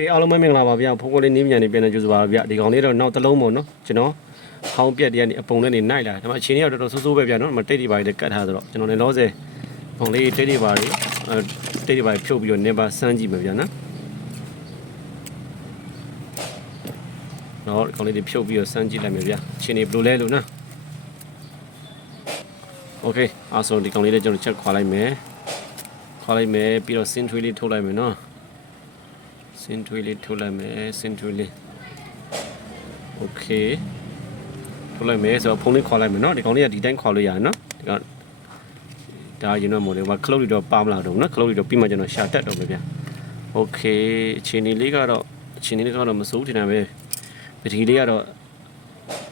ေးအားလုံးပဲမင်္ဂလာပါဗျာဖုန်းကလေးနင်းမြန်နေပြန်နေကြိုဆိုပါဗျာဒီကောင်လေးတော့နောက်တစ်လုံးပေါ့နော်ကျွန်တော်ဟောင်းပြက်တည်းကနေအပုံနဲ့နေနိုင်လာဒါမှအချိန်ကြီးတော့တော်တော်ဆိုးဆိုးပဲဗျာနော်မတိတ်တိပါလေးကတ်ထားဆိုတော့ကျွန်တော်လည်းလောဆယ်ပုံလေးတိတ်တိပါလေးအဲတိတ်တိပါဖြုတ်ပြီးတော့နေပါစမ်းကြည့်မယ်ဗျာနော်တော့ဒီကောင်လေးတွေဖြုတ်ပြီးတော့စမ်းကြည့်လိုက်မယ်ဗျာအချိန်ကြီးဘယ်လိုလဲလို့နော်โอเคအားဆုံးဒီကောင်လေးလည်းကျွန်တော်ချက်ခွာလိုက်မယ်ခွာလိုက်မယ်ပြီးတော့စင်ထွေးလေးထုတ်လိုက်မယ်နော် စင်ထွေးလေးထုတ်လိုက်မယ်စင်ထွေးလေးโอเคထုတ်လိုက်မယ်ဆိုတော့ဖုန်းလေးခေါ်လိုက်မယ်เนาะဒီကောင်လေးကဒီတိုင်းခေါ်လို့ရတယ်เนาะဒီကောင်ဒါရင်တော့မို့လေဟိုခလုတ်တွေတော့ပါမလာတော့ဘူးเนาะခလုတ်တွေတော့ပြီးမှကျွန်တော်ရှာတက်တော့မယ်ဗျာโอเคအခြေအနေလေးကတော့အခြေအနေလေးကတော့မစိုးထင်တာပဲပတိလေးကတော့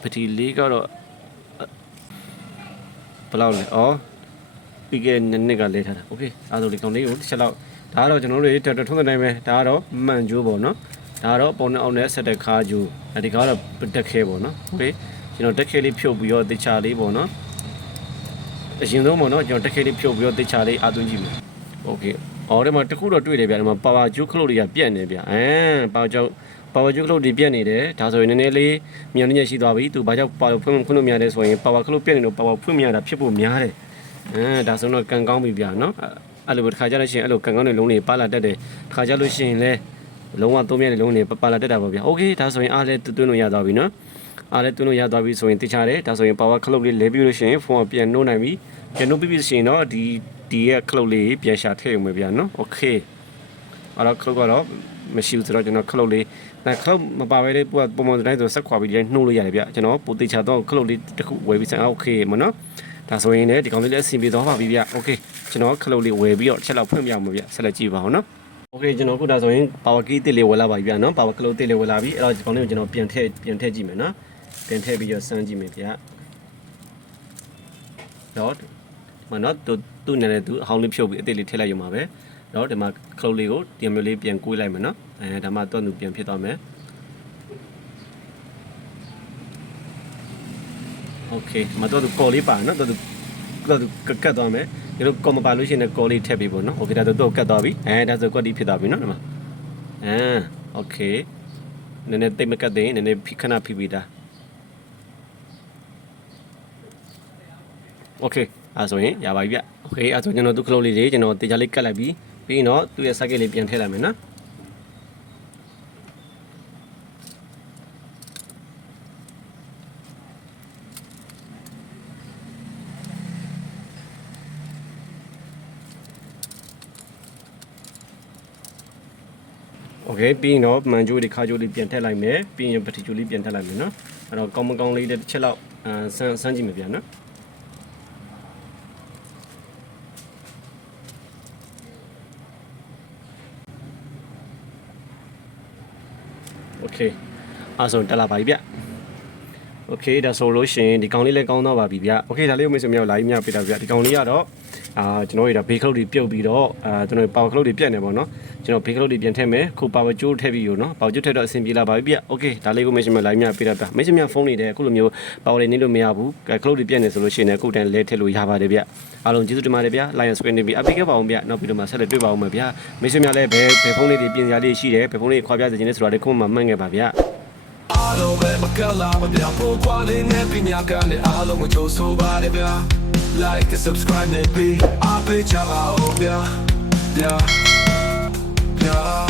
ပတိလေးကတော့ဘယ်လောက်လဲဩပြီးခဲ့တဲ့နှစ်ကလဲထားတာโอเคအားဆိုဒီကောင်လေးကိုတစ်ချက်လောက် ဒါကတော့ကျွန်တော်တို့တော်တော်ထုံးတဲ့တိုင်းပဲဒါကတော့မှန်ကျိုးပေါ့နော်ဒါကတော့ပုံနဲ့အောင်နဲ့ဆက်တဲ့ခါကျိုးအဲဒီကတော့တက်ခဲပေါ့နော်โอเคကျွန်တော်တက်ခဲလေးဖြုတ်ပြီးတော့တခြားလေးပေါ့နော်အရင်ဆုံးပေါ့နော်ကျွန်တော်တက်ခဲလေးဖြုတ်ပြီးတော့တခြားလေးအားသွင်းကြည့်မယ်โอเคအော်ဒီမှာတခုတော့တွေ့တယ်ဗျာဒီမှာပါဝါကျိုးခလုတ်တွေကပြက်နေဗျာအဲပါဝါကျိုးပါဝါကျိုးခလုတ်တွေပြက်နေတယ်ဒါဆိုရင်နည်းနည်းလေးမြန်နေရရှိသွားပြီသူဘာကြောင့်ပါဝါဖွင့်ဖွင့်လို့မရလဲဆိုရင်ပါဝါခလုတ်ပြက်နေလို့ပါဝါဖွင့်မရတာဖြစ်ဖို့များတယ်အဲဒါဆိုတော့ကန်ကောင်းပြီဗျာနော် အဲ့လိုပဲတစ်ခါကြလို့ရှိရင်အဲ့လိုကန်ကောင်းတဲ့လုံးတွေပါလာတတ်တယ်တစ်ခါကြလို့ရှိရင်လည်းလုံးဝသုံးမြတ်တဲ့လုံးတွေပါလာတတ်တာပေါ့ဗျာโอเคဒါဆိုရင်အားလည်းတွင်းလို့ရသွားပြီနော်အားလည်းတွင်းလို့ရသွားပြီဆိုရင်တခြားတယ်ဒါဆိုရင် power club လေးလဲပြီးလို့ရှိရင်ဖုန်းကပြန်နှိုးနိုင်ပြီပြန်နှိုးပြီးပြီဆိုရင်တော့ဒီဒီရဲ့ club လေးပြန်ရှာထည့်အောင်ပဲဗျာနော်โอเคအဲ့တော့ club ကတော့မရှိဘူးဆိုတော့ကျွန်တော် club လေးဒါ club မပါဘဲလေးပုံပုံမှန်တိုင်းဆိုဆက်ခွာပြီးနှိုးလို့ရတယ်ဗျကျွန်တော်ပိုတေချာတော့ club လေးတစ်ခုဝယ်ပြီးစမ်းโอเคမနော် ဒါဆိုရင်လည်းဒီကောင်လေးလည်းအဆင်ပြေသွားပါပြီဗျโอเค ကျွန်တော်ခလုတ်လေးဝယ်ပြီးတော့ချက်လောက်ဖွင့်ပြမှာဗျဆက်လက်ကြည့်ပါအောင်နော်โอเคကျွန်တော်ခုဒါဆိုရင် power key တစ်လေးဝယ်လာပါပြီဗျာနော် power ခလုတ်တစ်လေးဝယ်လာပြီအဲ့တော့ဒီကောင်လေးကိုကျွန်တော်ပြန်ထည့်ပြန်ထည့်ကြည့်မယ်နော်ပြန်ထည့်ပြီးတော့စမ်းကြည့်မယ်ဗျာတော့မနော်သူသူ့နဲ့လည်းသူအဟောင်းလေးဖြုတ်ပြီးအစ်စ်လေးထည့်လိုက်ရမှာပဲတော့ဒီမှာခလုတ်လေးကိုဒီမျိုးလေးပြန်ကွေးလိုက်မယ်နော်အဲဒါမှတော့သူပြန်ဖြစ်သွားမယ် โอเคမတော့သူကော်လေးပါနော်တော့သူတော့သူကတ်သွားမယ် ဒီလိုကော်မပါလို့ရှိရင်လည်းကော်လေးထည့်ပေးပေါ့နော်โอเคဒါဆိုတော့ကတ်သွားပြီအဲဒါဆိုကွက်တီဖြစ်သွားပြီနော်ဒီမှာအဲโอเคနည်းနည်းတိတ်မကတ်သေးရင်နည်းနည်းဖိခဏဖိပြီးသားโอเคအဲဆိုရင်ရပါပြီဗျโอเคအဲဆိုကျွန်တော်သူ့ခလုတ်လေးတွေကျွန်တော်တေချာလေးကတ်လိုက်ပြီးပြီးရင်တော့သူ့ရဲ့ socket လေးပြန်ထည့်လိုက်မယ်နော် โอเคပြီးရင်တော့မန်ဂျိုးတွေခါဂျိုးလေးပြန်ထည့်လိုက်မယ်ပြီးရင်ပတီဂျိုးလေးပြန်ထည့်လိုက်မယ်နော်အဲ့တော့ကောင်းမကောင်းလေးတစ်ချက်လောက်အမ်ဆန်းဆန်းကြည့်မယ်ဗျာနော် โอเคအားဆုံးတက်လာပါပြီဗျ โอเคဒါဆိုလို့ရှိရင်ဒီကောင်လေးလည်းကောင်းတော့ပါပြီဗျโอเคဒါလေးကိုမိတ်ဆွေမျိုးလာပြီးမြပေးတာဗျဒီကောင်လေးကတော့အာကျွန်တော်တို့ဒါဘေးခလုတ်တွေပြုတ်ပြီးတော့အာကျွန်တော်ပါဝါခလုတ်တွေပြတ်နေပါတော့ကျွန်တော်ဘေးခလုတ်တွေပြန်ထည့်မယ်ခုပါဝါကျိုးထည့်ပြီးရောနော်ပါဝါကျိုးထည့်တော့အဆင်ပြေလာပါပြီဗျโอเคဒါလေးကိုမိတ်ဆွေမျိုးလာပြီးမြပေးတာဗျမိတ်ဆွေမျိုးဖုန်းနေတယ်အခုလိုမျိုးပါဝါတွေနေလို့မရဘူးခလုတ်တွေပြတ်နေဆိုလို့ရှိရင်လည်းအခုတန်းလဲထည့်လို့ရပါတယ်ဗျအားလုံးကျေးဇူးတင်ပါတယ်ဗျ Lion Screen TV အပိခဲ့ပါအောင်ဗျနောက်ပြီးတော့မှဆက်လက်တွေ့ပါအောင်မယ်ဗျမိတ်ဆွေများလည်းဘယ်ဘယ်ဖုန်းလေးတွေပြင်စရာလေးရှိတယ်ဘယ်ဖုန်းလေးခွာပြစေချင်လဲဆိုတာလေးခုမှမှတ်ငယ်ပါဗျ အားလုံးပဲမကလာမပြဖို့ခွာလေးနဲ့ပညာကနဲ့အားလုံးကိုကြိုးဆိုပါလေဗျာ like and subscribe နဲ့ပြီးအားပေးချပါဦးဗျာဗျာဗျာ